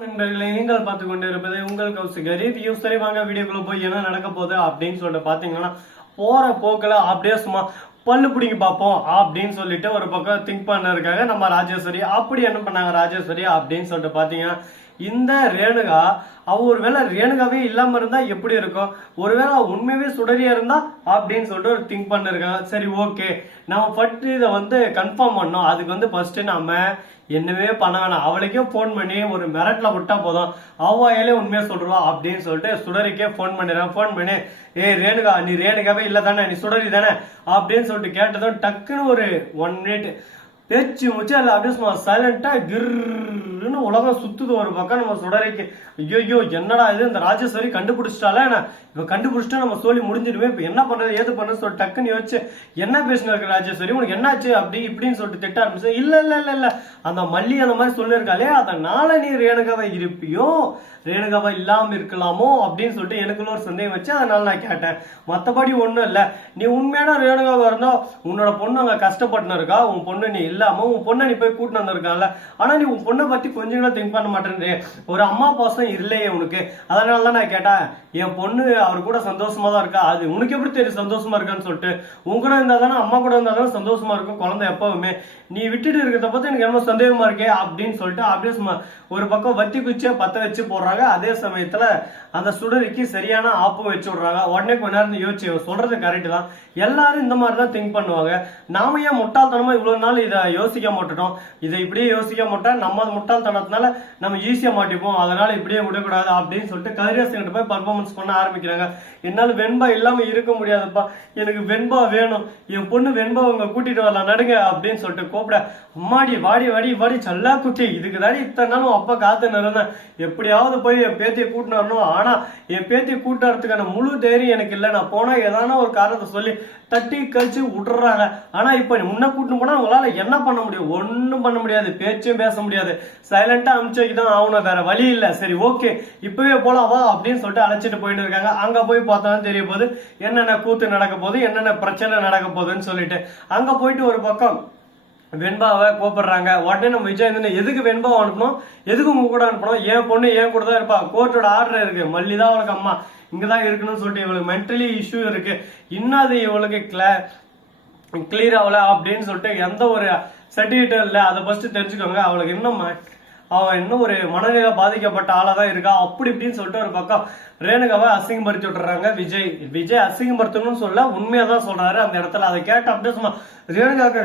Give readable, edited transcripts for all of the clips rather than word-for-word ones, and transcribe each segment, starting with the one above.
நண்பர்களை நீங்கள் பார்த்து கொண்டு இருப்பது உங்கள் கௌசிகர். இது சரி, வாங்க வீடியோக்குள்ள போய் என்ன நடக்க போகுது அப்படின்னு சொல்லிட்டு பாத்தீங்கன்னா, போற போக்குல அப்படியே சும்மா பல்லு பிடிங்கி பார்ப்போம் அப்படின்னு சொல்லிட்டு ஒரு பக்கம் திங்க் பண்ண இருக்காங்க நம்ம ராஜேஸ்வரி. அப்படி என்ன பண்ணாங்க ராஜேஸ்வரி அப்படின்னு சொல்லிட்டு பாத்தீங்கன்னா, இந்த ரேணுகா ஒருவேளை ரேணுகாவே இல்லாம இருந்தா எப்படி இருக்கும், ஒருவேளை உண்மையாவே சுடரியா இருந்தா அப்படின்னு சொல்லிட்டு ஒரு திங்க் பண்ணிருக்காங்க. சரி, ஓகே, நம்ம ஃபர்ஸ்ட் இதை கன்ஃபார்ம் பண்ணோம். அதுக்கு ஃபர்ஸ்ட் நம்ம என்னவே பண்ண வேணாம், அவளுக்கே போன் பண்ணி ஒரு மிரட்டல விட்டா போதும், அவ்வாயிலே உண்மையா சொல்றா அப்படின்னு சொல்லிட்டு சுடரிக்கே போன் பண்ணிடுறேன். போன் பண்ணி, ஏய் ரேணுகா, நீ ரேணுகாவே இல்ல தானே, நீ சுடரி தானே அப்படின்னு சொல்லிட்டு கேட்டதும் டக்குன்னு ஒரு 1 மினிட் பேச்சு முச்சு அல்ல, அப்படியே சும்மா சைலண்டா கிர்ன்னு உலகம் சுத்துது ஒரு பக்கம். நம்ம சுடரைக்கு ஐயோ என்னடா இது, இந்த ராஜேஸ்வரி கண்டுபிடிச்சிட்டால, இப்ப கண்டுபிடிச்சிட்டா நம்ம சொல்லி முடிஞ்சிடுமே, இப்ப என்ன பண்றது ஏது பண்றது சொல்லி டக்குன்னு யோசிச்சு, என்ன பேசினா இருக்க ராஜேஸ்வரி, உனக்கு என்னாச்சு அப்படி இப்படின்னு சொல்லிட்டு திட்ட ஆரம்பிச்சு. இல்ல இல்ல இல்ல இல்ல அந்த மல்லி அந்த மாதிரி சொல்லியிருக்காளே, அதனால நீ ரேணுகாவை இருப்பியோ, ரேணுகாவை இல்லாம இருக்கலாமோ அப்படின்னு சொல்லிட்டு எனக்குள்ள ஒரு சந்தேகம் வச்சு அதனால நான் கேட்டேன். மத்தபடி ஒண்ணும் இல்ல, நீ உண்மையான ரேணுகாவா இருந்தா உன்னோட பொண்ணு அங்க கஷ்டப்பட்டு இருக்கா, உன் பொண்ணு நீ இல்லாம உன் பொண்ணை நீ போய் கூட்டிட்டு வந்திருக்கான்ல, ஆனா நீ உன் பொண்ணை பத்தி கொஞ்சம் கூட திங்க் பண்ண மாட்டேன், ஒரு அம்மா பாசம் இல்லையே உனக்கு, அதனாலதான் நான் கேட்டேன். என் பொண்ணு அவர் கூட சந்தோஷமா தான் இருக்கா, அது உனக்கு எப்படி தெரியும் சந்தோஷமா இருக்கான்னு சொல்லிட்டு, உன் கூட இருந்தா தானே, அம்மா கூட இருந்தா தானே சந்தோஷமா இருக்கும் குழந்தை எப்பவுமே, நீ விட்டுட்டு இருக்கிறத பத்தி எனக்கு என்ன சந்தேகமா இருக்கே அப்படின்னு சொல்லிட்டு அப்படியே சும்மா ஒரு பக்கம் வத்தி குச்சியை பத்த வச்சு போடுறாங்க. அதே சமயத்துல அந்த சுடரிக்கு சரியான ஆப்பு வச்சு விடுறாங்க. உடனே கொஞ்ச நேரம் யோசிச்சு, சொல்றது கரெக்ட் தான், எல்லாரும் இந்த மாதிரி தான் திங்க் பண்ணுவாங்க, நாம ஏன் முட்டாள்தனமா இவ்வளவு நாள் இதை யோசிக்க மாட்டோம், இதை இப்படியே யோசிக்க மாட்டோம், நம்ம முட்டாள்தனத்தினால நம்ம ஈஸியா மாட்டிப்போம், அதனால இப்படியே விடக்கூடாது அப்படின்னு சொல்லிட்டு கதிரேசன் போய் பர்ஃபார்மன்ஸ் பண்ண ஆரம்பிக்கிறாங்க. என்னால வெண்பா இல்லாம இருக்க முடியாதுப்பா, எனக்கு வெண்பா வேணும், என் பொண்ணு வெண்பா உங்க கூட்டிட்டு வரலாம் நடுங்க அப்படின்னு சொல்லிட்டு கூப்பிட, அம்மாடி வாடி வாடி வாடி சல்லா குட்டி, இதுக்கு தாடி இத்தனை நாளும் அப்பா காத்து நிறந்தேன், எப்படியாவது போய் என் பேத்தியை கூட்டின்னு வரணும், ஆனா என் பேத்தியை கூட்டுறதுக்கான முழு தைரியம் எனக்கு இல்லை, நான் போனா ஏதான ஒரு காரணத்தை சொல்லி தட்டி கழிச்சு விட்டுறாங்க. ஆனா இப்ப முன்ன கூட்டின்னு போனா உங்களால என்ன பண்ண முடியும், ஒன்னும் பண்ண முடியாது, பேச்சும் பேச முடியாது, சைலண்டா அனுப்பிச்சு வைக்கதான் ஆகணும், வேற வழி இல்ல. சரி ஓகே, இப்பவே போலாவா அப்படின்னு சொல்லிட்டு அழைச்சிட்டு போயிட்டு இருக்காங்க. அங்க போய் பார்த்தாலும் தெரிய போகுது என்னென்ன கூத்து நடக்க போகுது, என்னென்ன பிரச்சனை நடக்க போகுதுன்னு சொல்லிட்டு. அங்க போயிட்டு ஒரு பக்கம் வெண்பாவை கூப்பிடுறாங்க. உடனே நம்ம விஜய் எதுக்கு வெண்பாவை அனுப்பணும், எதுக்கு உங்க கூட அனுப்பணும், என் பொண்ணு ஏன் கூட தான் இருப்பா, கோர்ட்டோட ஆர்டர் இருக்கு, மல்லி தான் அவளுக்கு அம்மா, இங்கதான் இருக்கணும்னு சொல்லிட்டு இவளுக்கு மென்டலி இஷ்யூ இருக்கு, இன்னும் அது இவளுக்கு கிளியர் ஆகல அப்படின்னு சொல்லிட்டு எந்த ஒரு சர்டிபிகேட் இல்லை, அதை ஃபர்ஸ்ட் தெரிஞ்சுக்கோங்க, அவளுக்கு இன்னும் அவன் இன்னும் ஒரு மனநிலை பாதிக்கப்பட்ட ஆளாதான் இருக்கா அப்படி இப்படின்னு சொல்லிட்டு ஒரு பக்கம் ரேணுகாவை அசிங்கப்படுத்தி விட்டுறாங்க. விஜய் அசிங்கப்படுத்தணும்னு சொல்ல உண்மையா தான் சொல்றாரு அந்த இடத்துல. அதை கேட்ட அப்படியே சும்மா ரேணுகாவுக்கு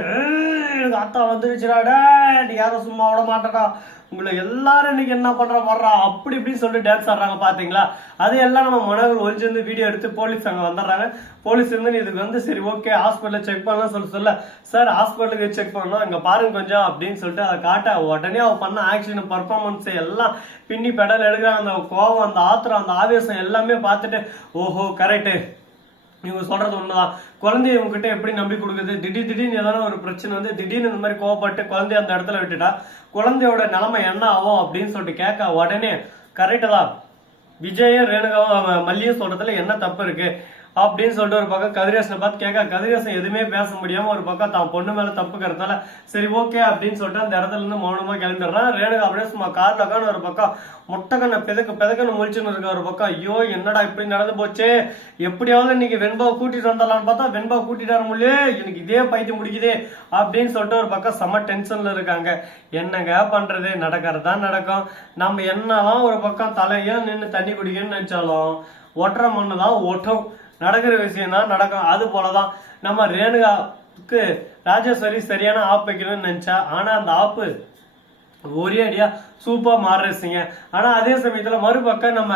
அத்தா வந்துருச்சுடாடா, நீ யாரும் சும்மா விட மாட்டடா, உங்களை எல்லாரும் இன்னைக்கு என்ன பண்றா அப்படி இப்படின்னு சொல்லிட்டு டான்ஸ் ஆடுறாங்க பாத்தீங்களா. அதையெல்லாம் நம்ம மனோகர் ஒளிஞ்சிருந்து வீடியோ எடுத்து போலீஸ் அங்க வந்துடுறாங்க. போலீஸ் இருந்து இதுக்கு சரி ஓகே ஹாஸ்பிட்டல செக் பண்ணலாம் சொல்ல சார் ஹாஸ்பிட்டலுக்கு செக் பண்ணணும் இங்க பாருங்க கொஞ்சம் அப்படின்னு சொல்லிட்டு அதை காட்ட, உடனே அவ பண்ண ஆக்ஷன் பர்ஃபார்மன்ஸ் எல்லாம் பின்னி பெடல் எடுக்கிறாங்க. அந்த கோவம், அந்த ஆத்திரம், அந்த ஆவேசம் எல்லாமே பார்த்துட்டு ஓஹோ கரெக்டு, இவங்க சொல்றது உண்மைதான், குழந்தைய உங்ககிட்ட எப்படி நம்பி கொடுக்குது, திடீர்னு ஏதாவது ஒரு பிரச்சனை திடீர்னு இந்த மாதிரி கோவப்பட்டு குழந்தைய அந்த இடத்துல விட்டுட்டா குழந்தையோட நிலைமை என்ன ஆகும் அப்படின்னு சொல்லிட்டு கேட்க, உடனே கரெக்டு தான், விஜயும் ரேணுகாவும் மல்லியும் சொல்றதுல என்ன தப்பு இருக்கு அப்படின்னு சொல்லிட்டு ஒரு பக்கம் கதிரேசனை பார்த்து கேட்க, கதிரேசன் எதுவுமே பேச முடியாம ஒரு பக்கம் தான் பொண்ணு மேல தப்புக்கிறதால சரி ஓகே அப்படின்னு சொல்லிட்டு அந்த இடத்துல இருந்து மௌனமா கிளம்பிடுறான். ரேணுகா அப்படியே சும்மா கார்ல உட்காந்து ஒரு பக்கம் முட்டைக்கண்ணை பெதக்கன்னு முழிச்சுன்னு இருக்க ஒரு பக்கம், ஐயோ என்னடா இப்படி நடந்து போச்சு, எப்படியாவது இன்னைக்கு வெண்பாவை கூட்டிட்டு வந்தலாம்னு பார்த்தா வெண்பாவை கூட்டிட்டு வர முடியல, எனக்கு இதே பைத்தியம் முடிக்குதே அப்படின்னு சொல்லிட்டு ஒரு பக்கம் செம டென்ஷன்ல இருக்காங்க. என்னங்க பண்றது, நடக்கிறதுதான் நடக்கும், நம்ம என்னதான் ஒரு பக்கம் தலையா நின்று தண்ணி குடிக்கணும்னு நினைச்சாலும் ஒட்டுற மண்ணுதான் ஒட்டும், நடக்கிற விஷயம் தான் நடக்கும். அது போலதான் நம்ம ரேணுகாவுக்கு ராஜேஸ்வரி சரியான ஆப் வைக்கணும்னு நினைச்சா, ஆனா அந்த ஆப்பு ஒரே அடியா சூப்பர் மாறுறீங்க. ஆனா அதே சமயத்துல மறுபக்கம் நம்ம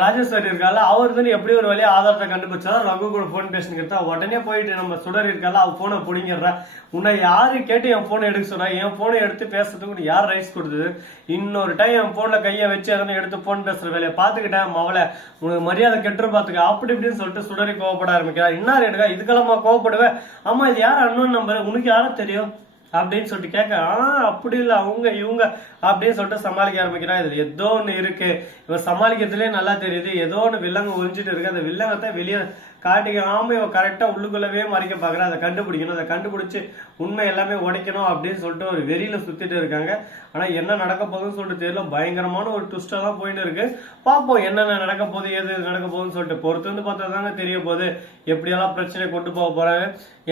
ராஜேஸ்வரி இருக்கால, அவர் எப்படி ஒரு வழியா ஆதாரத்தை கண்டுபிடிச்சா ரகு கூட போன் பேசுகிறதா, உடனே போயிட்டு நம்ம சுடர் இருக்கால அவ போனை பிடிங்கிடுறா. உன்னை யாரு கேட்டு என் போனை எடுக்க சொன்னா, என் போனை எடுத்து பேசுறதுக்கு யார் ரைஸ் கொடுத்தது, இன்னொரு டைம் என் போன்ல கையை வச்சு எதனா எடுத்து போன் பேசுற வேலையை பாத்துக்கிட்டேன் அவளை, உனக்கு மரியாதை கெட்டு பாத்துக்க அப்படி இப்படின்னு சொல்லிட்டு சுடரி கோவப்பட ஆரம்பிக்கிறா. என்ன ரேணுகா இதுக்கெல்லாமா கோவப்படுவேன், ஆமா இது யார் அண்ணன் நம்பர் உனக்கு யாரும் தெரியும் அப்படின்னு சொல்லிட்டு கேட்க, அப்படி இல்லை அவங்க இவங்க அப்படின்னு சொல்லிட்டு சமாளிக்க ஆரம்பிக்கிறான். இதுல ஏதோ ஒண்ணு இருக்கு, இவ சமாளிக்கிறதுலே நல்லா தெரியுது, ஏதோ ஒண்ணு வில்லங்க ஒழிஞ்சிட்டு இருக்கு, அந்த வில்லங்கத்தை வெளியே காட்டிக்காம இவ கரெக்டா உள்ளுக்குள்ளவே மறைக்க பாக்குறா, அதை கண்டுபிடிக்கணும், அதை கண்டுபிடிச்சு உண்மை எல்லாமே உடைக்கணும் அப்படின்னு சொல்லிட்டு ஒரு வெறியில சுத்திட்டு இருக்காங்க. ஆனா என்ன நடக்க போகுதுன்னு சொல்லிட்டு தெரியல, பயங்கரமான ஒரு ட்விஸ்டா தான் போயிட்டு இருக்கு. பாப்போம் என்னென்ன நடக்க போகுது, எது நடக்க போகுதுன்னு சொல்லிட்டு பொறுத்து வந்து பார்த்தா தாங்க தெரிய போகுது எப்படியெல்லாம் பிரச்சனை கொண்டு போக போறாங்க,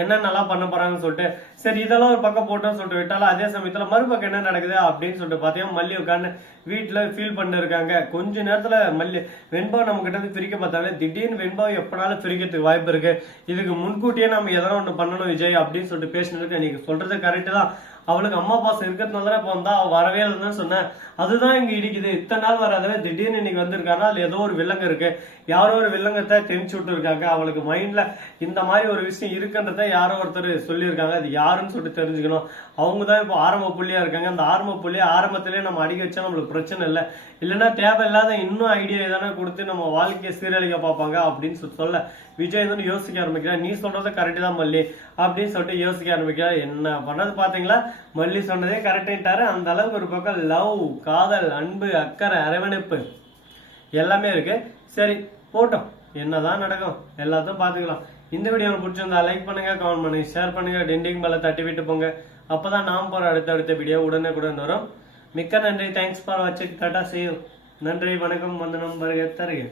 என்னென்னலாம் பண்ண போறாங்கன்னு சொல்லிட்டு. சரி இதெல்லாம் ஒரு பக்கம் போட்டோம்னு சொல்லிட்டு விட்டாலும் அதே சமயத்துல மறுபக்கம் என்ன நடக்குது அப்படின்னு சொல்லிட்டு பாத்தீங்கன்னா மல்லி உட்காந்து வீட்டுல ஃபீல் பண்ணி இருக்காங்க. கொஞ்ச நேரத்துல மல்லி வெண்பா நம்ம கிட்ட இருந்து பிரிக்க பார்த்தாலே திடீர்னு வெண்பா எப்பனாலும் பிரிக்கிறதுக்கு வாய்ப்பு இருக்கு. இதுக்கு முன்கூட்டியே நம்ம எதனா ஒண்ணு பண்ணணும் விஜய் அப்படின்னு சொல்லிட்டு பேசினதுக்கு நீங்க சொல்றது கரெக்ட் தான். அவளுக்கு அம்மா பாசம் இருக்கிறதுனால தான் இப்போ வந்தா அவ வரவே இல்லைன்னு சொன்னேன். அதுதான் இங்க இடிக்குது. இத்தனை நாள் வராதவே திடீர்னு இன்னைக்கு வந்திருக்கானா அதுல ஏதோ ஒரு வில்லங்க இருக்கு. யாரோ ஒரு வில்லங்கத்தை தெரிஞ்சு விட்டு இருக்காங்க. அவளுக்கு மைண்ட்ல இந்த மாதிரி ஒரு விஷயம் இருக்குன்றத யாரோ ஒருத்தர் சொல்லியிருக்காங்க. அது யாருன்னு சொல்லிட்டு தெரிஞ்சுக்கணும். அவங்க தான் இப்போ ஆரம்ப புள்ளியா இருக்காங்க. அந்த ஆரம்ப புள்ளியா ஆரம்பத்திலேயே நம்ம அடிக்க வச்சா நம்மளுக்கு பிரச்சனை இல்லை. இல்லைன்னா தேவையில்லாத இன்னும் ஐடியா எதனா கொடுத்து நம்ம வாழ்க்கையை சீரழிக்க பார்ப்பாங்க அப்படின்னு சொல்ல விஜய் வந்து யோசிக்க ஆரம்பிக்கிறா. நீ சொல்றது கரெக்ட் தான் மல்லி அப்படின்னு சொல்லிட்டு யோசிக்க ஆரம்பிக்கிறா. என்ன பண்ணது பாத்தீங்களா, மல்லி சொன்னதே கரெக்டாரு. அந்த அளவுக்கு ஒரு பக்கம் லவ், காதல், அன்பு, அக்கறை, அரவணைப்பு எல்லாமே இருக்கு. சரி போட்டோம், என்னதான் நடக்கும் எல்லாத்தையும் பாத்துக்கலாம். இந்த வீடியோ பிடிச்சிருந்தா லைக் பண்ணுங்க, கமெண்ட் பண்ணுங்க, ஷேர் பண்ணுங்க, டெண்டிங் பெல்ல தட்டி விட்டு போங்க. அப்பதான் நாம் போற அடுத்த வீடியோ உடனே வரும். மிக்க நன்றி. தேங்க்ஸ் ஃபார் வாட்சிங். Tata, see you. நன்றி, வணக்கம், வந்தனம், வருக, தருக.